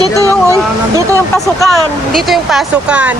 dito yung pasukan. Dito yung pasukan.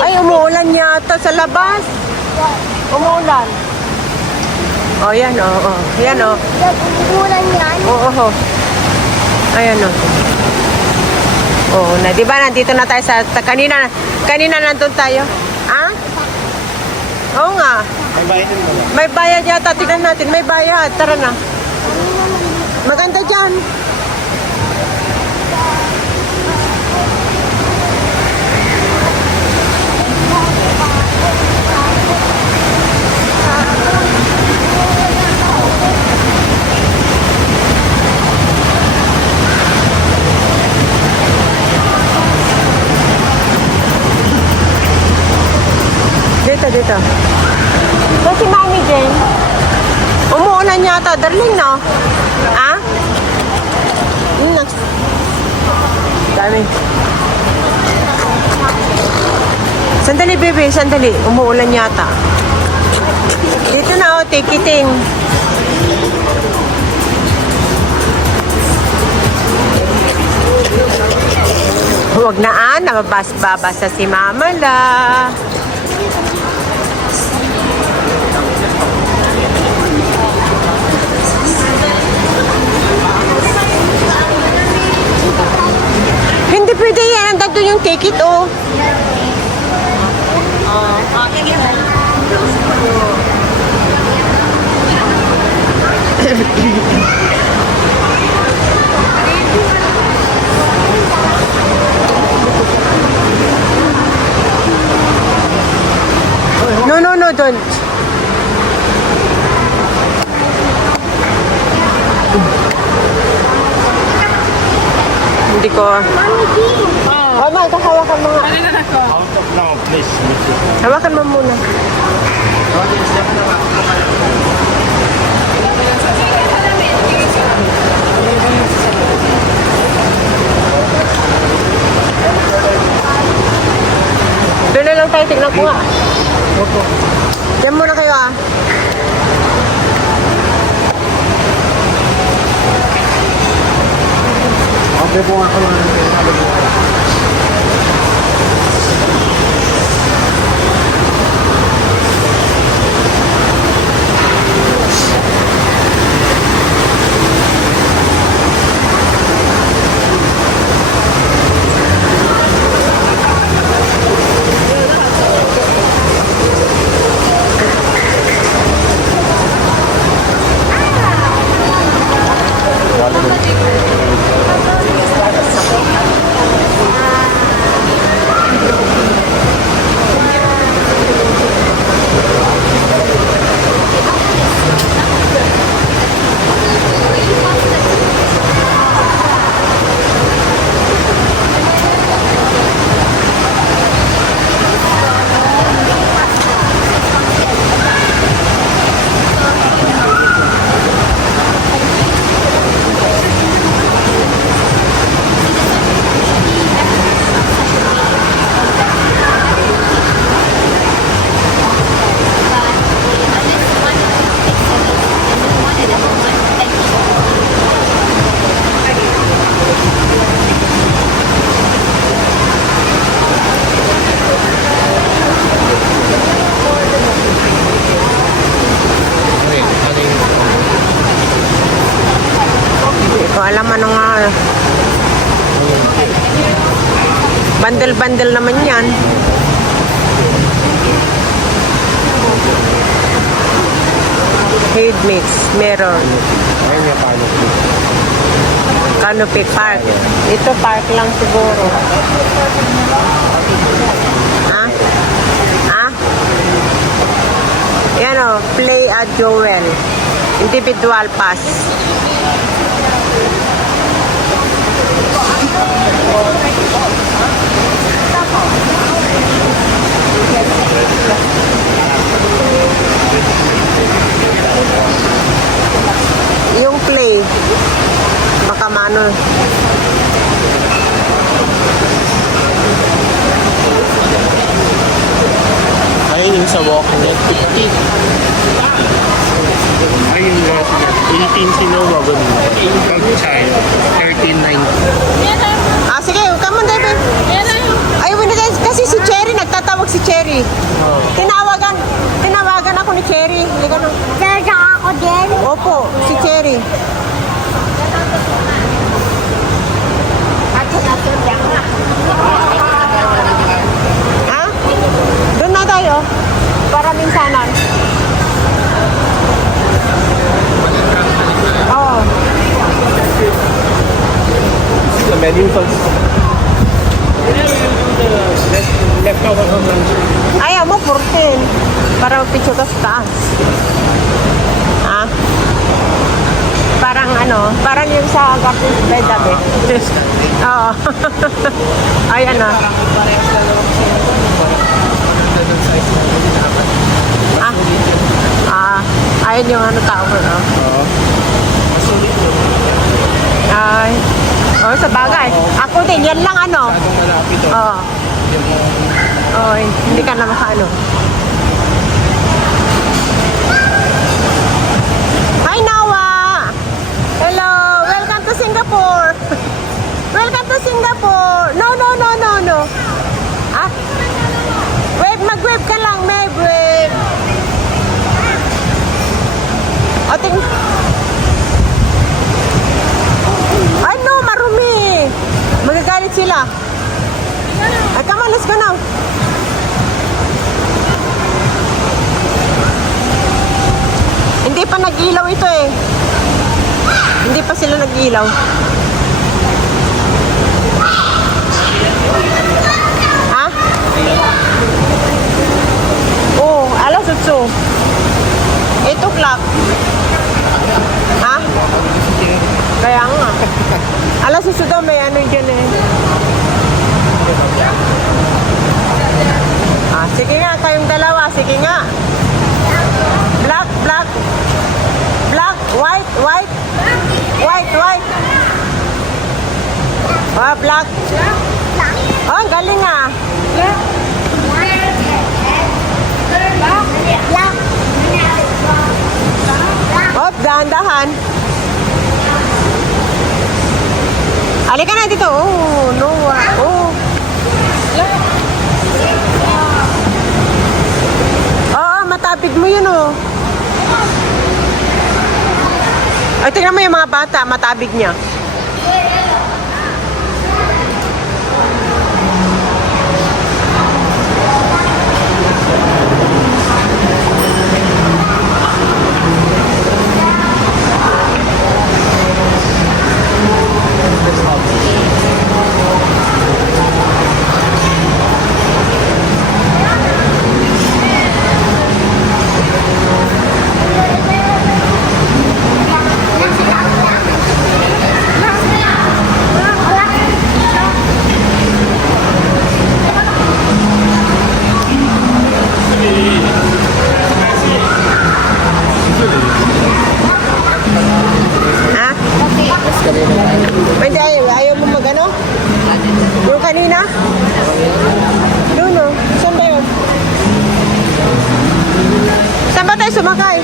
Ay, umuulan yata sa labas. Umuulan. Oh, yan oh. Yan oh. Umuulan yan? Oo. Ayan oh. Oo na, di ba nandito na tayo sa kanina nandun tayo. Ah? Oo nga. May bayad yata, tignan natin, may bayad. Tara na. Maganda dyan. Dito. So, si Mami Jane, umuulan yata, darling, no? Ah? Next. Dami. Sandali, baby, sandali. Umuulan yata. Dito na, oh, tikiting. Huwag na, nababasa si Mama la. Hindi pwede yan. Andun yung ticket, oh. No, don't. Hindi ko. Oh, ma, hawakan mo nga. Hawakan mo muna. Doon na lang tayo, tignan ko nga. Diyan muna kayo ah. Okay po ako lang. Bandel-bandel naman yan. Head mix, meron. Canopy Park. Ito park lang siguro. Ha? Ha? Yan o, Play at Joel. Individual pass. Yung play, baka mano. sa walk net 50. Ay, yung last na. 18 Sinoa, ganun. Pag child, 13.90. Ah, sige, come on, David. Ay, kasi si Cherry, nagtatawag si Cherry. Tinawagan ako ni Cherry. Halika na. Sasaka ako din. Opo, si Cherry. Ha? Doon na tayo. Para minsanan. Oo. The menu first. Leftover from lunch. Ayaw mo, 14. Para picture ka sa taas. Ah? Parang ano, parang yung sa Garden Bed dabi. Oo. Ayan na. Ayun yung ano tower, oh. Oo. Ay. Oh, sa bagay. Ako din, yan lang ano. Masyadong malapit o. Oo. Oh, hindi ka na makaano. Hi, Nawa! Hello! Welcome to Singapore! Welcome to Singapore! No. Ah? Wave, mag-wave ka lang, May. Wave. O, Ay, no, marumi. Magagalit sila. Ay, kamalas ka na. Hindi pa nag-ilaw ito eh. Hindi pa sila nag-ilaw. Ha? Oh, alas 8. 8 o'clock. Ha? Kaya nga. Alas 8 daw may ano dyan eh. Ah, sige nga, kayong dalawa. Sige nga. Black. Black, white. Ah, black. Oh, ang galing ah. Oh, dahan-dahan. Halika na dito. Oh, no. Oh. Oo, matapid mo yun oh. Ay, tingnan mo yung mga bata, matabig niya. Hindi, ayaw mo magano? Yung kanina? Doon o. Saan ba yun? Saan ba tayo sumakay?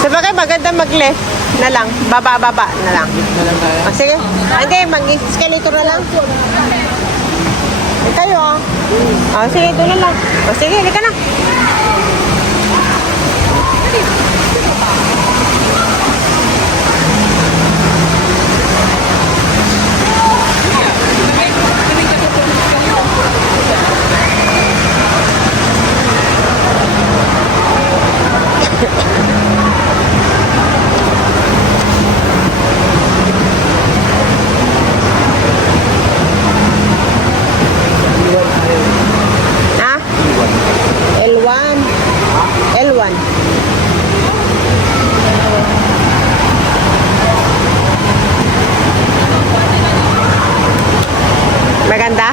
Sabagay, maganda mag-left na lang. Baba na lang. Oh, sige. Hindi, mag-escalator na lang. Kayo ah. Oh, sige, doon na lang. Oh, sige, halika na. Ha? L1. L1. Maganda?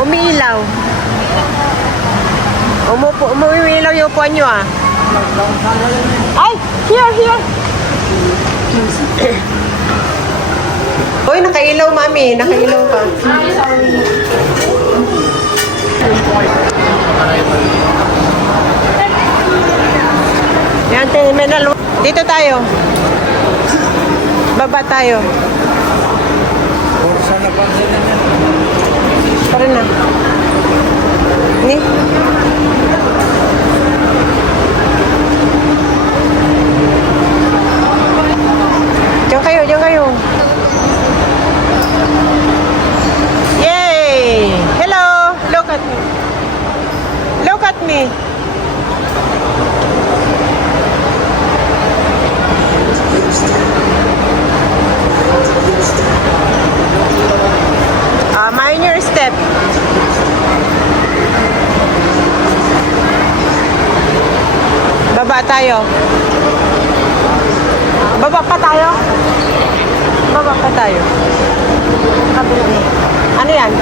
Umiilaw. Umiilaw yung upuan nyo ah. Ay! Here! Uy, nakailaw mami. Nakailaw ka. Yan, may nalo. Dito tayo. Baba tayo. Tara na. Ni? Diyan kayo. Yay! Hello! Look at me. Look at me. Mind your step. Baba tayo. Baba pa tayo. Ano yan?